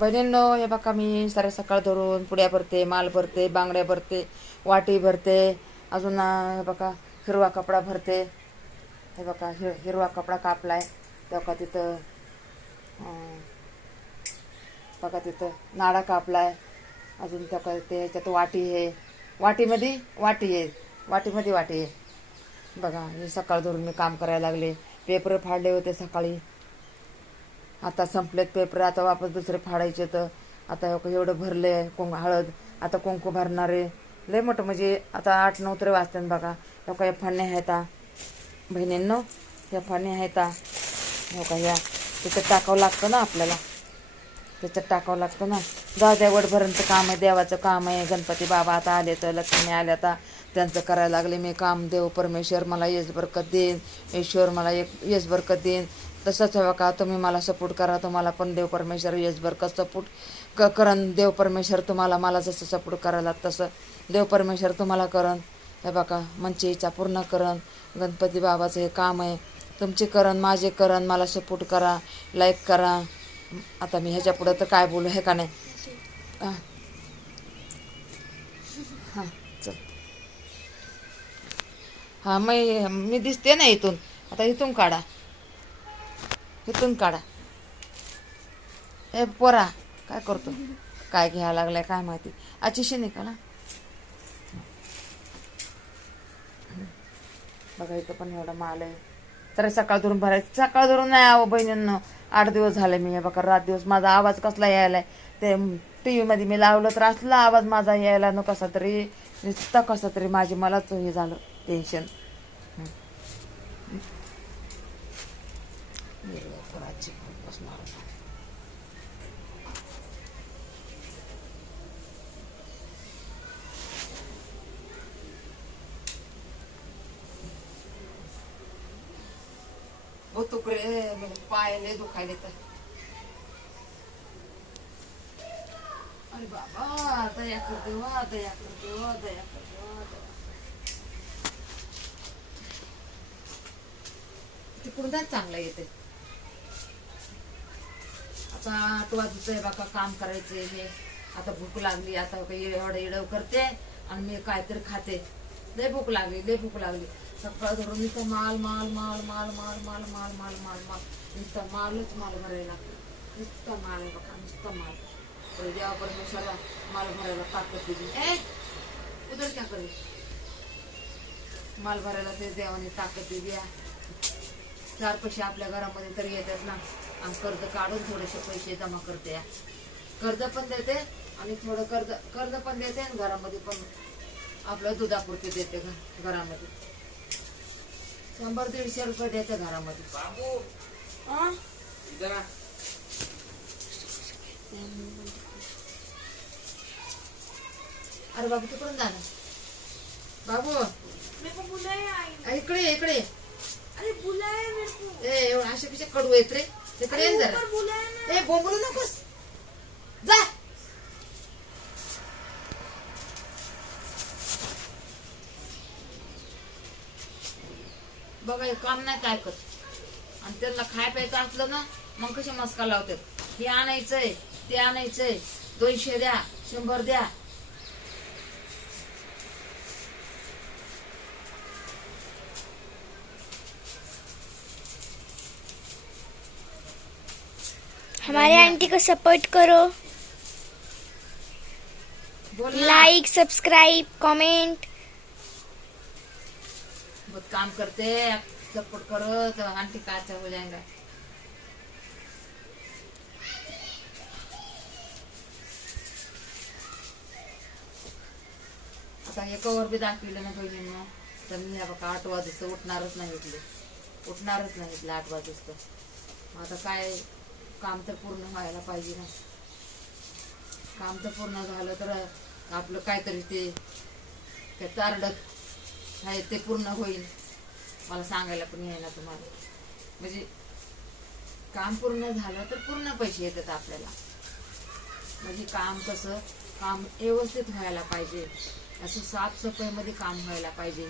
बहिणींनो, हे बघा मी सारे सकाळ धरून पुड्या भरते, माल भरते, बांगड्या भरते, वाटी भरते, अजून हे बघा हिरवा कपडा भरते. हे बघा हिरवा कपडा कापलाय. बघा तिथं बघा तिथं नाडा कापलाय. अजून त्या ते ह्याच्यात वाटी आहे, वाटीमध्ये वाटी आहे, वाटीमध्ये वाटी आहे. बघा हे सकाळ धरून मी काम करायला लागले. पेपर फाडले होते सकाळी, आता संपलेत पेपर. आता वापस दुसरे फाडायचे. तर आता एवढं भरले हळद. आता कुंकू भरणारे लय मोठं, म्हणजे आता 8-9 तरी वाजतात. बघा लोक या फण्या आहेत बहिणींनो, या फण्या आहेत. हो का, या त्याच्यात टाकावं लागतं ना आपल्याला, त्याच्यात टाकावं लागतं ना. जाऊ द्या, वडभरणचं काम आहे, देवाचं काम आहे. गणपती बाबा आता आले, तर लक्ष्मी आल्या, आता त्यांचं करायला लागले मी काम. देव परमेश्वर मला यश बरकत देईन, ईश्वर मला यश बरकत देईन. तसंच हवं का, तुम्ही मला सपोर्ट करा. तुम्हाला पण देव परमेश्वर यश बरकत सपोर्ट करन. देव परमेश्वर तुम्हाला, मला जसं सपोर्ट करायला तसं देव परमेश्वर तुम्हाला करन. हे बघा मनची इच्छा पूर्ण करन. गणपती बाबाचं हे काम आहे, तुमचे करन, माझे करन. मला सपोर्ट करा, लाईक करा. आता मी ह्याच्या पुढं तर काय बोलू हे का नाही. हां चल, हां मी दिसते ना इथून. आता इथून काढा, इथून काढा. ए पोरा, काय करतो, काय घ्यायला लागलाय काय माहिती. आचिशी नाही का ना. बघा इथं पण एवढा माल आहे. तर सकाळ धरून भरायचं. सकाळ धरून नाही आहो बहिणींनो, 8 दिवस झाले मी. हे बघा रात दिवस माझा आवाज कसला यायलाय. ते टी व्हीमध्ये मी लावलं तर असला आवाज माझा यायला न कसा तरी, नुसता कसा तरी. मलाच हे झालं टेन्शन. तुकडे पायले दुखायले तर. अरे बाबा, दया करते वा, दया करते वा, दया करते वा, दया. तिकडून जात चांगलं येते. आता 8 वाजता आहे बघा, काम करायचंय मी. आता भूक लागली. आता एवढं एवढं करते आणि मी काहीतरी खाते. लय भूक लागली, लय भूक लागली. सकाळ धरून नुसतं माल माल माल माल माल माल माल माल माल माल नुसतं मालच माल भरायला लागतो. नुसतं माल आहे बघा, नुसतं माल. तर देवा परमेश्वराला माल भरायला ताकद दिली. उधर क्या करे, माल भरायला ते देवाने ताकद दिली. 4 पैसे आपल्या घरामध्ये तरी येतात ना. आणि कर्ज काढून थोडेसे पैसे जमा करते. कर्ज पण देते आणि थोडं कर्ज पण देते आणि घरामध्ये पण आपलं दुधापुरते देते. घरामध्ये 100-150 रुपये देते घरामध्ये. अरे बाबू तिकडून जा ना बाबू, इकडे इकडे. ए असे पिशे कडू येत रे, तिकडे ये जरा. ए बोंबलू नकोस, जा. बघा हे काम नाही काय करत. आणि त्यांना खाय प्यायचं असलं ना, मग कसे मस्का लावतात. हे आणायचंय, ते आणायचंय, 200 द्या, 100 द्या. हमारे आंटी को सपोर्ट करो, लाइक सब्सक्राइब कमेंट. बहुत काम करते, सपोर्ट करो तो आंटी का अच्छा हो जाएगा. आता हे कवर बी दाखविलं ना बहिणींना. तर मी ह्या बघा 8 वाजता उठणारच नाही. उठणारच नाही 8 वाजता. आता काय, काम तर पूर्ण व्हायला पाहिजे ना. काम तर पूर्ण झालं तर आपलं काहीतरी ते तारडत आहे ते पूर्ण होईल. मला सांगायला पण येईना तुम्हाला. म्हणजे काम पूर्ण झालं तर पूर्ण पैसे येतात आपल्याला. म्हणजे काम कसं, काम व्यवस्थित व्हायला पाहिजे. असं साफसफाईमध्ये काम व्हायला पाहिजे.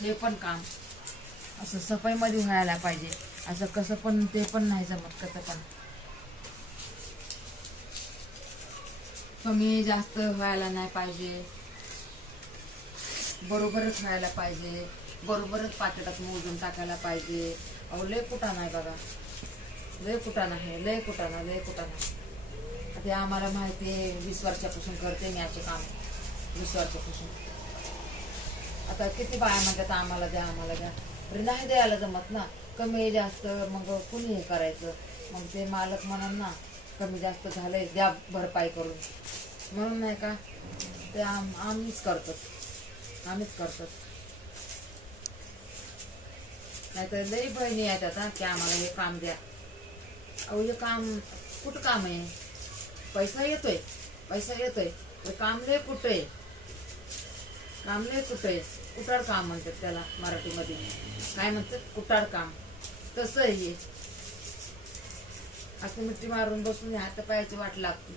हे पण काम असं सफाईमध्ये व्हायला पाहिजे. असं कसं पण ते पण नाही जमत. कसं पण कमी जास्त व्हायला नाही पाहिजे, बरोबरच व्हायला पाहिजे, बरोबरच पाकिटात मोजून टाकायला पाहिजे. अहो लय कुटाणा आहे बघा, लय कुटाणा आहे, लय कुटाणा, लय कुटाणा. ते आम्हाला माहिती आहे, 20 वर्षापासून करते मी असे काम, 20 वर्षापासून. आता किती बाया म्हणतात आम्हाला द्या, आम्हाला द्या, अरे नाही द्यायला जमत ना. कमी जास्त मग कुणी हे करायचं. मग ते मालक म्हणून ना कमी जास्त झालंय द्या भरपाई करून, म्हणून नाही का ते आम्हीच करतो, आम्हीच करतो. नाहीतर लई बहिणी येतात हा की आम्हाला हे काम द्या. अहो हे काम कुठं काम आहे, पैसा येतोय, पैसा येतोय, काम लय कुठं आहे, काम लय कुठं आहे. कुटाळ काम म्हणतात त्याला मराठीमध्ये, काय म्हणतात कुटाळ काम. तसं आहे असं मिठी मारून बसून हात पायाची वाट लागते.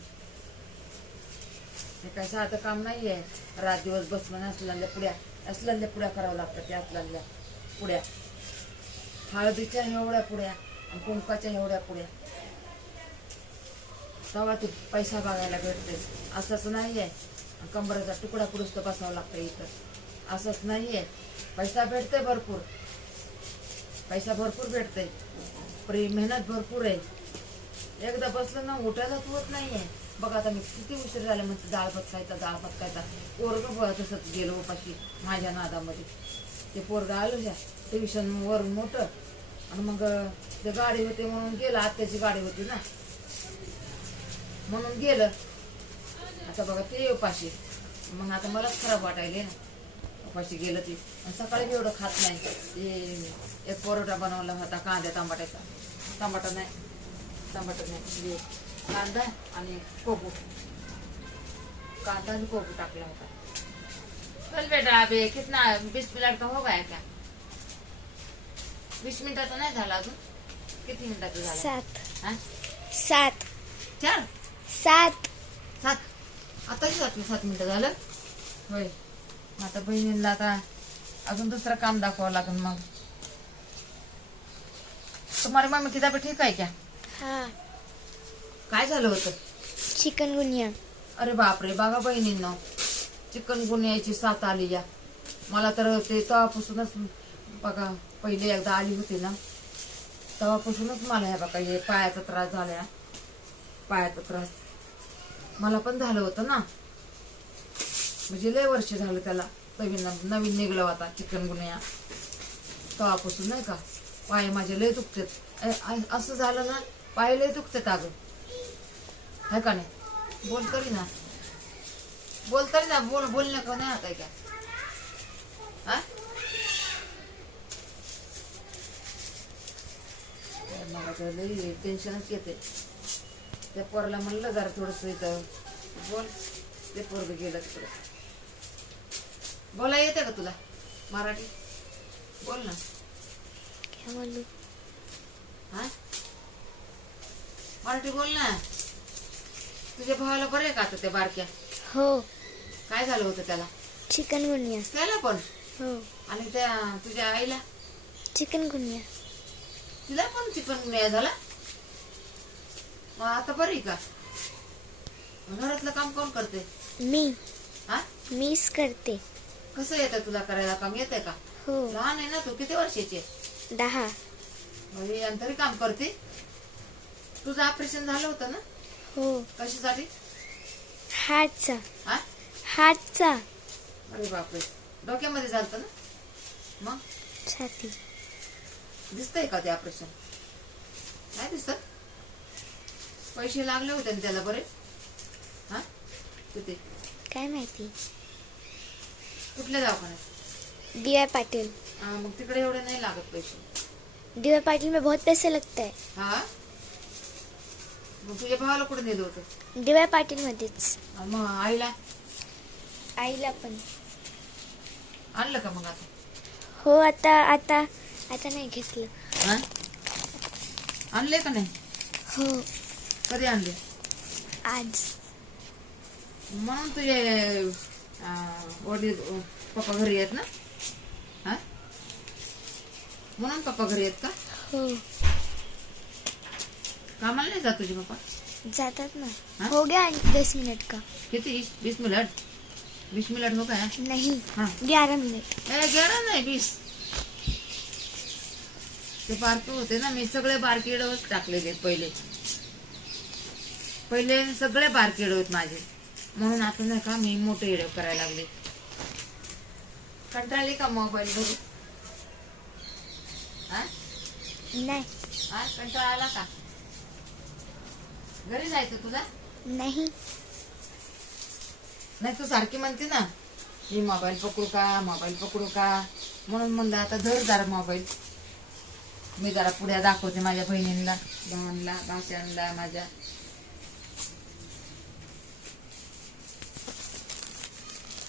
हे काय साधं काम नाहीये. रात दिवस बसून असलेल्या पुड्या करावं लागतात. त्या असलेल्या पुड्या, हळदीच्या एवढ्या पुड्या आणि कुंकाच्या एवढ्या पुड्या, तेव्हा ते पैसा बघायला भेटते. असंच नाहीये कंबराचा तुकडा कुडूस बसावं लागतं इथं, असंच नाहीये. पैसा भेटते भरपूर, पैसा भरपूर भेटते, मेहनत भरपूर आहे. एकदा बसलं ना उठायलाच होत नाहीये. बघा आता मी किती उशीर झाला म्हणते डाळ भात खायचा. पोरग तसंच गेलो उपाशी माझ्या नादामध्ये. ते पोरग आलो ह्या ट्युशन वरून मोठं, आणि मग ते गाडी होते म्हणून गेलं, आत्याची गाडी होती ना म्हणून गेलं. आता बघा ते उपाशी, मग आता मलाच खराब वाटायले ना उपाशी गेलं ते. सकाळी एवढं खात नाही. ते एक परोठा बनवला होता कांद्या टमाट्याचा, टमाटा नाही कांदा आणि कोबू, कांदा आणि कोबू टाकला होता. चल बेटा अबे कितना 20 मिनट का हो गया क्या? 20 मिनिटाचा नाही झाला अजून. किती मिनिटाचा झाला? 7 आता 7 मिनिटं झालं होय. आता बहिणीला आता अजून दुसरं काम दाखवावं लागेल. मग तुम्हारी मम्मी की तब्येत ठीक आहे क्या? हाँ, काय झालं होतं? चिकनगुनिया. अरे बापरे, बघा बहिणींनो, चिकनगुनियाची साथ आली या. मला तर ते तेव्हापासूनच बघा, पहिले एकदा आली होती ना तेव्हापासूनच मला ह्या बघा हे पायाचा त्रास झाला. पायाचा त्रास मला पण झालं होतं ना, म्हणजे लय वर्ष झालं त्याला. नवीन निघलं होता चिकनगुनिया, तेव्हापासून नाही का पाय माझे लय दुखतात. असं झालं ना पाय लय दुखतात अगं, है का नाही? बोल तरी ना बोलण्या का नाही आता क्या? हा मला तर लई टेन्शनच येते. त्या पोराला म्हणलं जरा थोडस इथं बोल. ते पोरग गेलं तिकडे. बोला येते का तुला मराठी? बोल ना. क्या बोलू? हा मराठी बोल ना. तुझ्या भावाला बरं आहे का आता ते बारक्या? हो, काय झालं होतं त्याला? चिकनगुनिया. त्याला पण? हो, आणि त्या तुझ्या आईला? चिकनगुनिया. तिला पण चिकनगुनिया झाला? मग आता बरी का? घरातलं काम कोण करते? मीच करते. कसं येतं तुला करायला काम? येते का? हो. लहान आहे ना तू, किती वर्षाची? 10. तरी काम करते. तुझं ऑपरेशन झालं होतं ना? हो. कशासाठी? हार्टचा. हा हार्टचा. अरे बापरे, डोक्यामध्ये झालं ना? मग छाती. दिसतंय का ते ऑपरेशन? नाही दिसत. पैसे लागले होते ना त्याला बरे? हा किती? काय माहिती. कुठल्या दवाखान्यात? DY पाटिल. मग तिकडे एवढे नाही लागत पैसे. DY पाटिल में बहुत पैसे लगता है. हा मग तुझ्या भावाला कुठे नेलं होतं? DY पाटिल मध्येच. मग आईला? आईला पण. आणलं का मग आता? हो, आता नाही घेतलं. हा आणले का नाही? हो, कधी आणले? आज. म्हणून तुझे वडील पप्पा घरी आहेत ना? हा म्हणून पप्पा घरी आहेत का? हो. कामाला नाही जात तुझे पप्पा? जातात ना. हाँ? हो गया आंटी 10 मिनट का. किती 20 मिनिट 20 मिनिट हो गया नहीं, हाँ 11 मिनिट. 11 नाही 20 ते बारके होते ना मी सगळे बारके इडवच टाकलेले पहिले पहिले सगळे बारके इडव आहेत माझे म्हणून आता नाही का मी मोठे इडव करायला लागले कंटाळली का मोबाईल बघू हा नाही. हा कंटाळा आला का घरी जायचं तुला नहीं. नाही तू सारखी म्हणते ना मी मोबाईल पकडू का म्हणून म्हणलं आता धर जरा मोबाईल मी जरा पुढे दाखवते माझ्या बहिणींना भावांना भाच्यांना माझ्या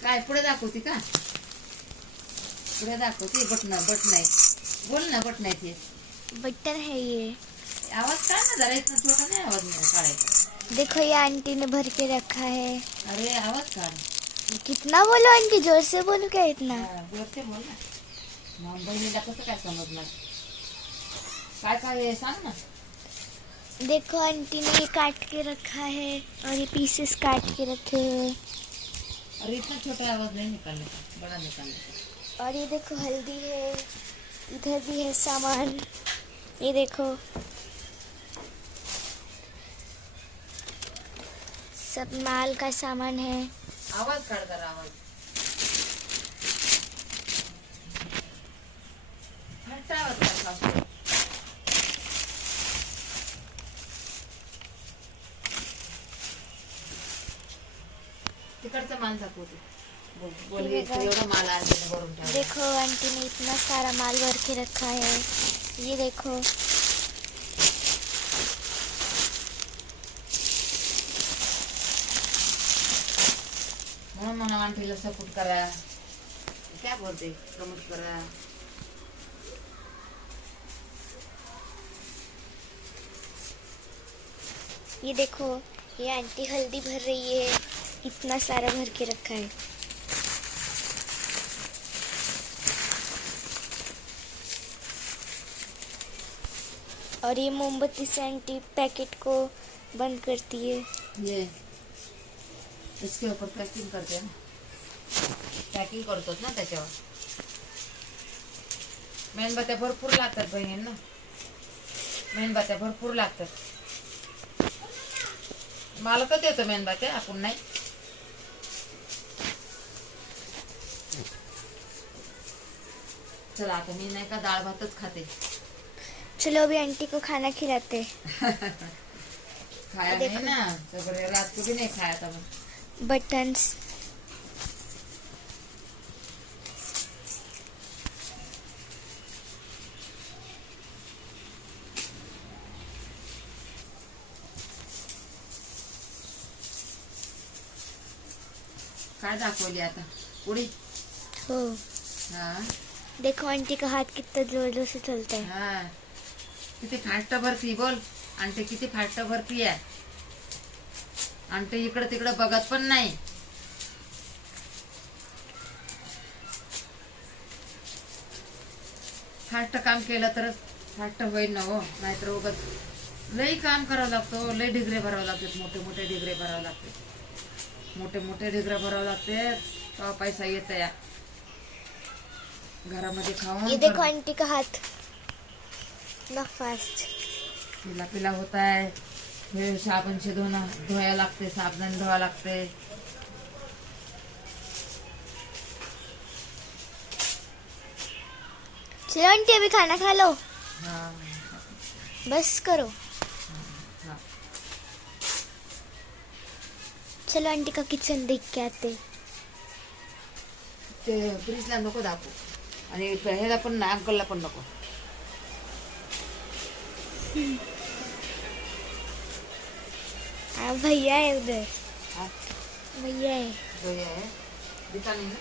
काय पुढे दाखवते का पुढे दाखवते बट नाही बोल ना बट नाही ते बटन है ये. आवाज काय ना जरा इतना छोटा नाही आवाज नाही काढायचा देखो ये आंटी ने भर के रखा है. अरे आवाज काढ कितना बोलो आंटी, जोर से बोलो क्या इतना. जोरचे बोल ना मग बहिणीला कसं काय समजणार काय काय आहे सांग ना देखो आंटी ने ये काट के रखा है और ये पीसेस काट के रखे हैं. अरे इतना छोटा आवाज नहीं निकालने का बड़ा निकालने का और ये देखो हल्दी है, इधर भी है सामान. ये देखो सब माल का सामान है. आवाज काढ जरा आवाज हट्ट आवाज काढ सासू. तिकडचा माल दाखवते बोल हे एवढं माल आणते भरून ठेव देखो आंटी ने इतना सारा माल भर के रखा है. ये देखो म्हणून म्हणा आंटीला सपोर्ट करा काय बोलते प्रमोट करा ये देखो ये आंटी हल्दी भर रही है. इतना सारा भर के रखा है. और ये मोमबत्ती से आंटी पैकेट को बंद करती है. ये इसके ऊपर पॅकिंग करते ना पॅकिंग करतोच ना त्याच्यावर मेणबत्त्या भरपूर लागतात बहिणींना मेणबत्त्या भरपूर लागतात मला तर देतो मेणबत्त्या आपण नाही चला आता मी नाही का डाळ भातच खाते चलो अभी आंटी को खाना खिलाते. खाया नाही ना सगळे रात को भी नहीं खाया था बटन्स काय दाखवली आता पुढे हो. हा देखो आंटी का हाथ कितना जोर जोर से चलता है. हा किती फास्ट भरती बोल आणि किती फास्ट भरती आहे आणि इकडं तिकडं बघत पण नाही फास्ट काम केलं तर फास्ट होईल ना हो नाहीतर उगत लई काम करावं लागतं लई ढिगरे भरावं लागतात मोठे मोठे ढिगरे भरावं लागते मोठे ढिगरे भरावं लागते तेव्हा पैसा येत या घरामध्ये ये खाऊन देखो आंटी का हाथ ना फास्ट. पिला पिला होता है फिर साबुन से धोया लागते साबण धोवा लागते चलो आंटी अभी खाना खा लो. हाँ बस करो. हाँ चलो आंटी का किचन देख के आते. ते फ्रीजला नको दाखवू आणि ह्याला पण ना अंकलला पण नको भैया है उधर. हाँ भैया है. जो ये है दिखा नहीं ना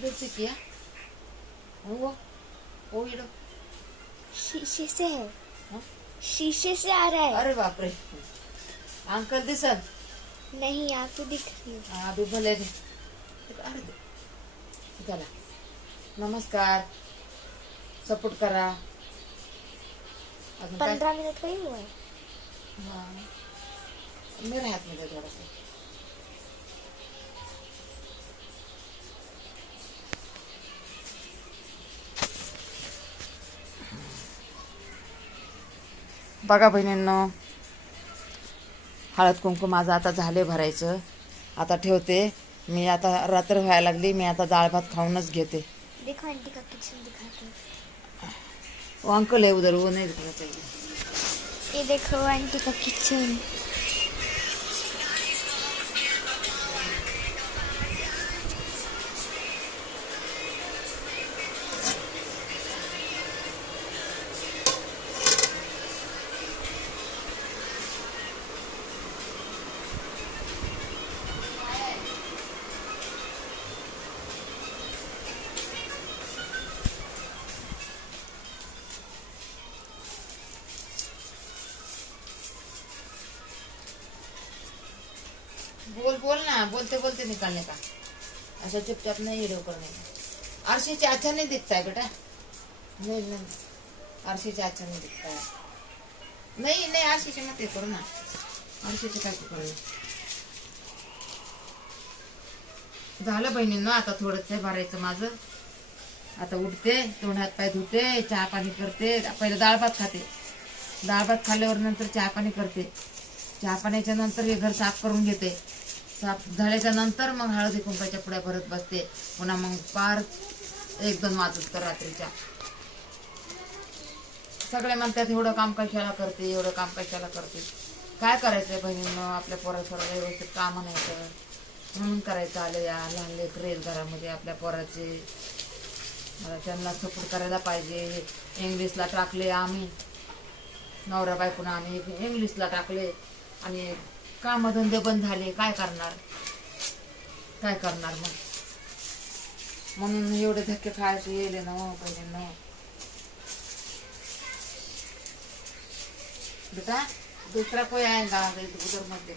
Dove chi è? Uo? Oiro? शीशे से है. हाँ शीशे से आ रहा है। अरे बापरे, अंकल दिसत नहीं, आंखें दिख रही है। अभी भले अरे चला, नमस्कार, सपोर्ट करा। अजून काय? 15 मिनट का ही हुआ है। हाँ, मेरे हाथ में दे थोड़ा सा। बघा बहिणींनो, हळद कुंकू माझं आता झाले भरायचं. आता ठेवते मी. आता रात्र व्हायला लागली. मी आता डाळ भात खाऊनच घेते. देखो आंटी का किचन दिखाते हैं। वो अंकल है उधर, वो नहीं दिखना चाहिए. ये देखो आंटी का किचन। बोल बोल ना, बोलते बोलते निकालने का, ऐसा चुपचाप नहीं वीडियो करने का. आरसी से अच्छा नहीं दिखता है बेटा. नहीं नहीं, आरसी से अच्छा नहीं दिखता है. नहीं नहीं, आरसी से मत ये करो ना. आरसी से काय करू. झालं बहिणींनो, आता थोडंच भरायचं माझं. आता उठते, तोंड हात पाय धुते, चहा पाणी करते. पहिलं डाळ भात खाते. डाळ भात खाल्ल्यावर नंतर चहा पाणी करते. चहा पाण्याच्या नंतर हे घर साफ करून घेते. साफ झाल्याच्या नंतर मग हळदी कुंकाच्या पुड्या भरत बसते. पुन्हा मग पार 1-2 वाजत तर रात्रीच्या. सगळे म्हणतात एवढं काम कशाला करते, एवढं काम कशाला करते. काय करायचंय बहिणींनो, आपल्या पोरासोरा व्यवस्थित काम नाही तर म्हणून करायचं आलं. या लहान लेकरं आहेत घरामध्ये आपल्या पोराचे. मला त्यांना सपोर्ट करायला पाहिजे. इंग्लिशला टाकले आम्ही, नवरा बायकोनं आम्ही इंग्लिशला टाकले आणि कामधंदे बंद झाले. काय करणार, काय करणार मग. म्हणून एवढे धक्के खायचे येले ना बहिणींनो. बेटा दुसरा कोई आएगा उधर मध्ये.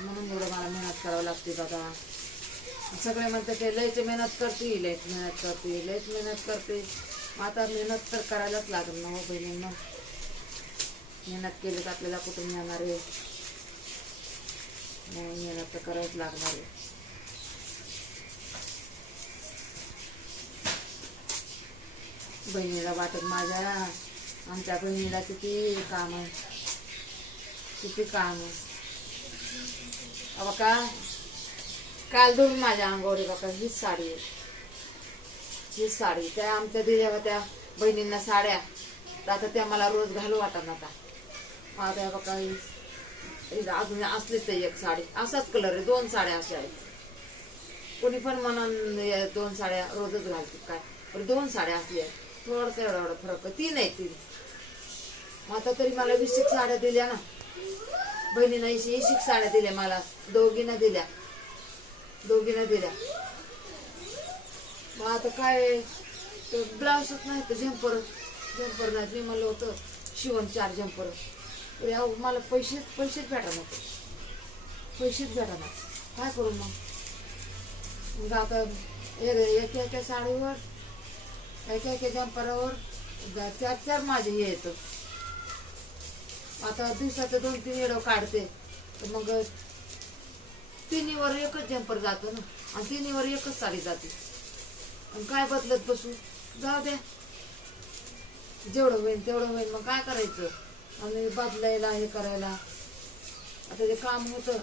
म्हणून एवढं मला मेहनत करावं लागते बघा. सगळे म्हणतात ते लयच मेहनत करते, लयच मेहनत करते, लयच मेहनत करते. आता मेहनत तर करायलाच लागेल ना हो बहिणींना. मेहनत केली तर आपल्याला कुठून येणार आहे. मेहनत तर करायच लागणार आहे. बहिणीला वाटत माझ्या, आमच्या बहिणीला किती काम आहे, किती काम आहे. बघा काल धुवून माझ्या अंगावर बघा हीच साडी आहे. ही साडी त्या आमच्या दिल्या होत्या बहिणींना साड्या, तर आता त्या मला रोज घालू वाटत आता. आता बघा अजून असलीच एक साडी, असाच कलर आहे. 2 साड्या अशा आहेत. कोणी पण म्हणून 2 साड्या रोजच घालतात काय, पण 2 साड्या असल्या थोडस एवढा एवढा फरक. 3 आहे 3. मग आता तरी मला 20 साड्या दिल्या ना बहिणीनं. 20 साड्या दिल्या मला, दोघींना दिल्या. मग आता काय ब्लाऊजच नाही तर झंपर नाही. मी म्हणलं होतं शिवण 4 झंपर. मला पैसेच भेटणार, पैसेच भेटणार. काय करू मग आता एका साडीवर, एका झंपरावर 4 माझे हे येतं. आता दिवसाचं 2-3 वेळा काढते तर मग 3वर एकच झंपर जातो ना, आणि 3वर एकच साडी जाते. आणि काय बदलत बसू. जाऊ द्या, जेवढं होईल तेवढं होईल. मग काय करायचं. आणि बदलायला हे करायला आता ते काम होतं,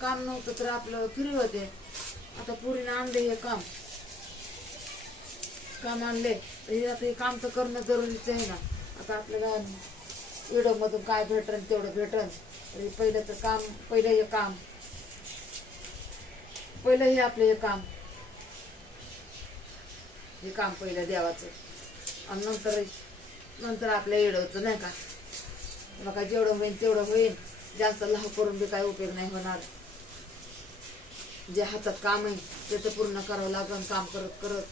काम नव्हतं तर आपलं फ्री होते. आता पुरीनं आणले हे काम आणले तर आता हे काम तर करणं जरुरीचं आहे ना. आता आपल्याला व्हिडिओ मधून काय भेटन तेवढं भेटन. पहिलं तर काम, पहिलं हे काम, पहिलं हे आपलं हे काम पहिलं देवाचं. आणि नंतर आपल्या व्हिडिओचं नाही का. बघा जेवढं होईल तेवढं होईल. जास्त लाभ करून बी काय उपयोग नाही होणार. जे हातात काम आहे ते तर पूर्ण करावं लागेल. काम करत करत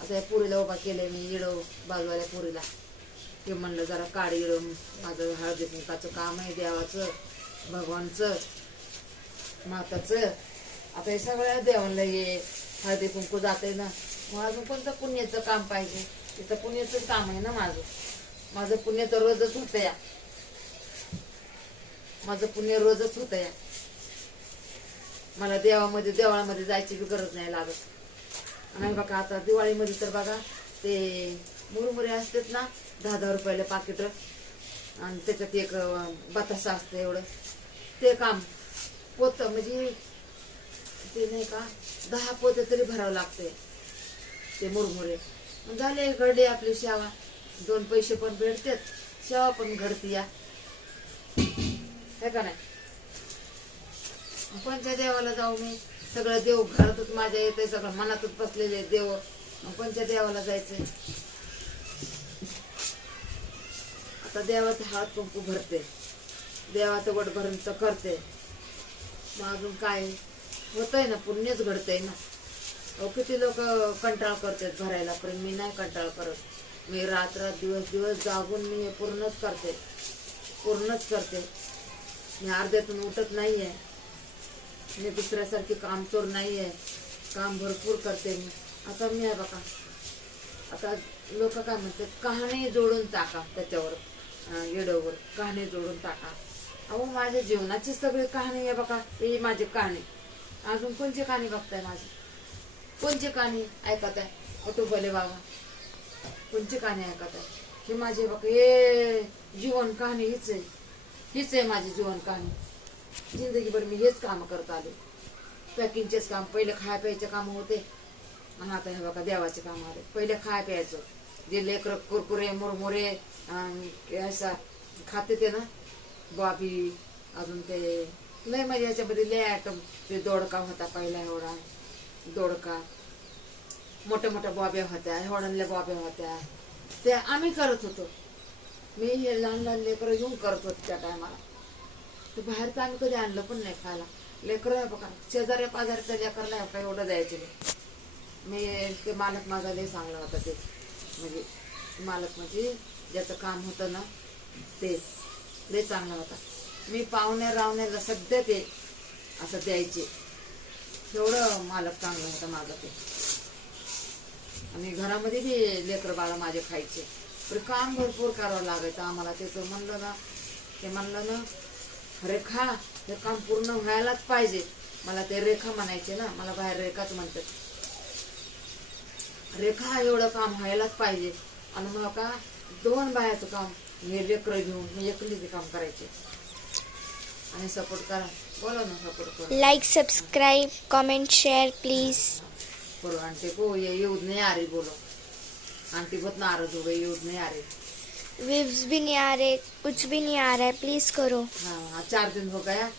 आता या पुरीला उभा केलंय मी इडो बाजूवाल्या पुरीला. ते म्हणलं जरा काढ इडो, माझं हळदी कुंकाचं काम आहे, देवाचं, भगवानचं, माताचं. आता हे सगळ्या देवाला हे हळदी कुंकू जाते ना, मग अजून कोणतं पुण्याचं काम पाहिजे? तिथं पुण्याचंच काम आहे ना माझं. माझं पुण्य तर रोजच होतं या, माझं पुण्य रोजच होतं या. मला देवळामध्ये जायची बी गरज नाही लागत. आणि बघा आता दिवाळीमध्ये तर बघा ते मुरमुरे असतात ना, 10-10 रुपयाला पाकिट, आणि त्याच्यात एक बतासा असतं एवढं, ते काम पोत म्हणजे ते नाही का 10 पोते तरी भरावं लागते ते मुरमुरे. झाले घडले आपली सेवा, 2 पैसे पण भेटतात, सेवा पण घडती या, हे का नाही? कोणत्या देवाला जाऊ मी? सगळं देव घरातच माझ्या येते, सगळं मनातच बसलेले देव, कोणत्या देवाला जायचंय? आता देवाचा हात कुंकू भरते, देवाचं वटभरण करते, मग अजून काय होतंय ना, पुण्यच घडतंय ना. किती लोक कंटाळ करतात भरायला, पण मी नाही कंटाळ करत. मी रात दिवस जागून मी हे पूर्णच करते. मी अर्ध्यातून उठत नाहीये, मी दुसऱ्यासारखी कामचोर नाहीये, काम भरपूर करते मी. आता मी आहे बघा, आता लोक काय म्हणतात, कहाणी जोडून टाका त्याच्यावर, व्हिडिओवर कहाणी जोडून टाका. अहो माझ्या जीवनाची सगळी कहाणी आहे बघा, ही माझी कहाणी. अजून कोणची कहाणी बघताय माझी? कोणची कहाणी ऐकत आहे? कुठं बोले बाबा, कोणची कहाणी ऐकत आहे? हे माझे बघा, हे जीवन कहाणी हीच आहे माझी जीवन कहाणी. जिंदगीभर मी हेच काम करत आले. पॅकिंगचेच काम, पहिले खाय प्यायचे काम होते, आणि आता हे बघा देवाचे काम आले. पहिले खाय प्यायचं, जे लेकर कुरकुरे मुरमुरे असा खाते ते ना, बॉबी, अजून ते लय म्हणजे याच्यामध्ये लय आयटम. ते दोडका होता पहिला, एवढा दोडका, मोठ्या बॉब्या होत्या, एवढ्या बॉब्या होत्या, ते आम्ही करत होतो. मी हे लहान लेकरं येऊन करत होते त्या टायमाला. ते बाहेरचं आम्ही कधी आणलं पण नाही खायला. लेकरं बघा, शेजाऱ्या पाजाऱ्याच्या लेकरला काय एवढं द्यायचे नाही. मी ते मालक माझा लय चांगला होता, ते म्हणजे मालक म्हणजे ज्याचं काम होतं ना, ते लय चांगला होता. मी पाहुण्या रावण्याला सध्या ते असं द्यायचे, एवढं मालक चांगलं होतं माझं ते. आणि घरामध्ये बी लेकरं बाळा माझे खायचे, पण काम भरपूर करावं लागायचं आम्हाला. त्याचं म्हणलं ना, रेखा हे काम पूर्ण व्हायलाच पाहिजे. मला ते रेखा म्हणायचे ना, मला बाहेर रेखाच म्हणतात. रेखा एवढं काम व्हायलाच पाहिजे. आणि मग का 2 बायाचं काम हे लेकरं घेऊन मी एकलीचे काम करायचे. आणि सपोर्ट करा, बोला ना, सपोर्ट करा, like, subscribe, comment, share please. करो आंटी को ये यूज नहीं आ रही, बोलो आंटी बहुत नाराज हो गई, यूज नहीं आ रही. व्यूज भी नहीं आ रहे, कुछ भी नहीं आ रहा है, प्लीज करो. हाँ 4 दिन हो गया,